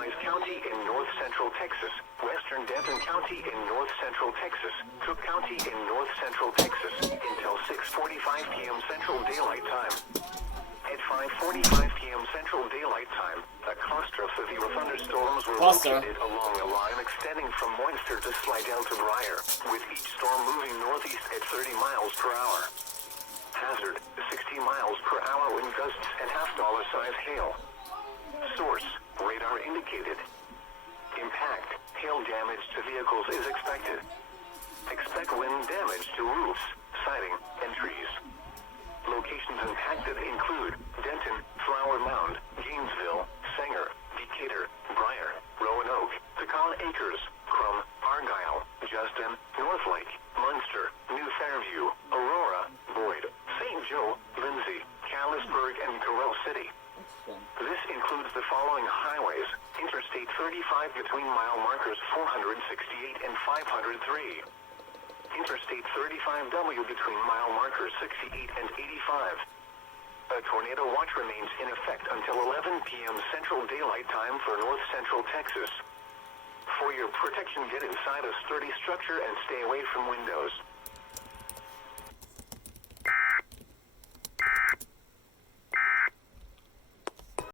Wise County in north central Texas, western Denton County in north central Texas, Cook County in north central Texas, until 6:45 p.m. Central Daylight Time. At 5:45 p.m. Central Daylight Time, a cluster of severe thunderstorms were located along a line extending from Moister to Slidell to Briar, with each storm moving northeast at 30 miles per hour. Hazard, 60 miles per hour wind gusts and half-dollar size hail. Source, radar indicated. Impact, hail damage to vehicles is expected. Expect wind damage to roofs, siding, and trees. Locations impacted include Denton, Flower Mound, Gainesville, Sanger, Decatur, Briar, Roanoke, Pecan Acres, Crum, Argyle, Justin, Northlake, Munster, New Fairview, Aurora, Boyd, St. Joe, Lindsay, Callisburg, and Carell City. This includes the following highways: Interstate 35 between mile markers 468 and 503. Interstate 35W between mile markers 68 and 85. A tornado watch remains in effect until 11 p.m. Central Daylight Time for north central Texas. For your protection, get inside a sturdy structure and stay away from windows.